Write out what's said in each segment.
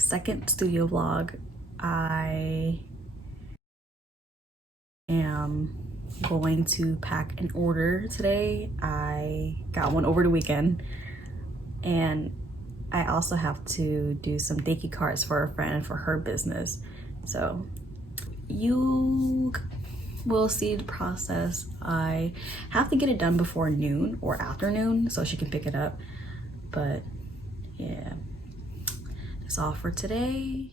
second studio vlog. I am going to pack an order today. I got one over the weekend, and I also have to do some Deki cards for a friend for her business. So you will see the process. I have to get it done before noon or afternoon so she can pick it up. But yeah, that's all for today.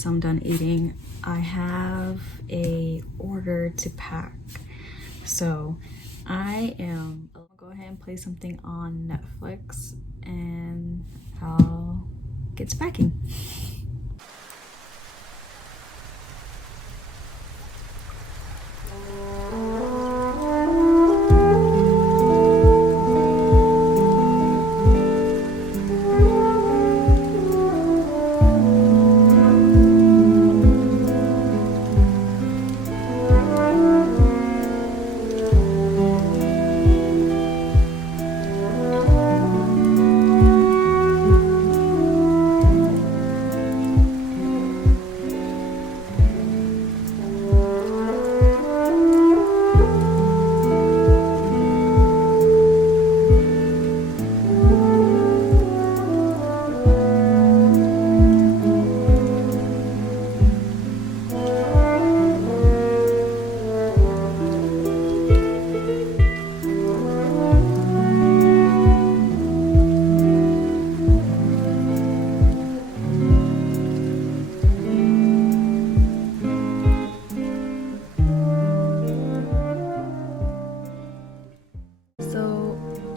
so I'm done eating, I have a order to pack. So I'll go ahead and play something on Netflix and I'll get to packing.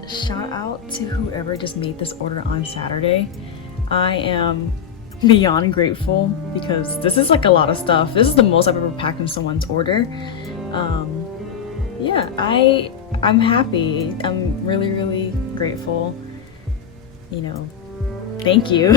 Shout out to whoever just made this order on Saturday. I am beyond grateful because this is like a lot of stuff. This is the most I've ever packed in someone's order. Yeah, I'm happy. I'm really grateful. You know, thank you.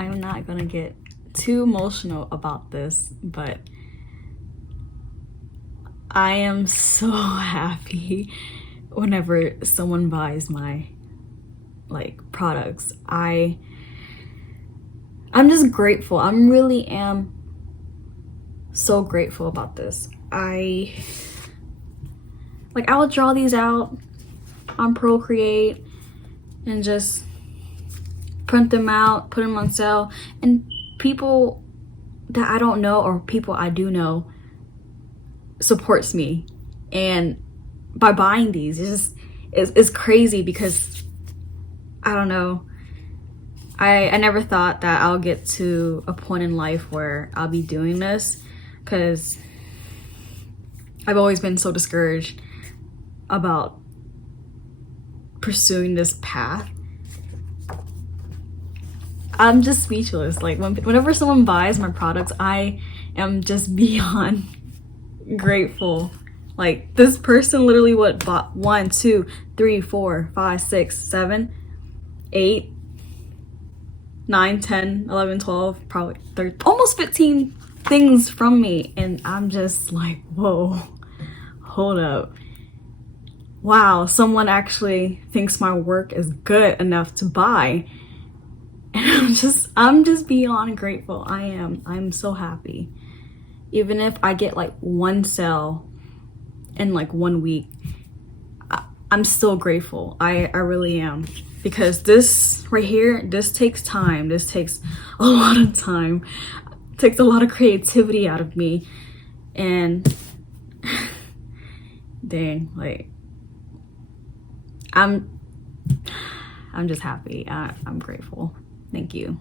I'm not gonna get too emotional about this, but I am so happy whenever someone buys my products. I'm just grateful. I'm really am so grateful about this. I will draw these out on Procreate and just print them out, put them on sale, and people that I don't know or people I do know supports me. And by buying these, it's crazy because I don't know, I never thought that I'll get to a point in life where I'll be doing this, because I've always been so discouraged about pursuing this path. I'm just speechless. Like whenever someone buys my products, I am just beyond grateful. Like this person literally bought 1, 2, 3, 4, 5, 6, 7, 8, 9, 10, 11, 12, probably 30, almost 15 things from me, and I'm just like, whoa, hold up. Wow, someone actually thinks my work is good enough to buy. And I'm just beyond grateful. I'm so happy. Even if I get like one sale in like 1 week, I'm still grateful. I really am. Because this right here, this takes time. This takes a lot of time. It takes a lot of creativity out of me. And dang, like I'm just happy. I'm grateful. Thank you.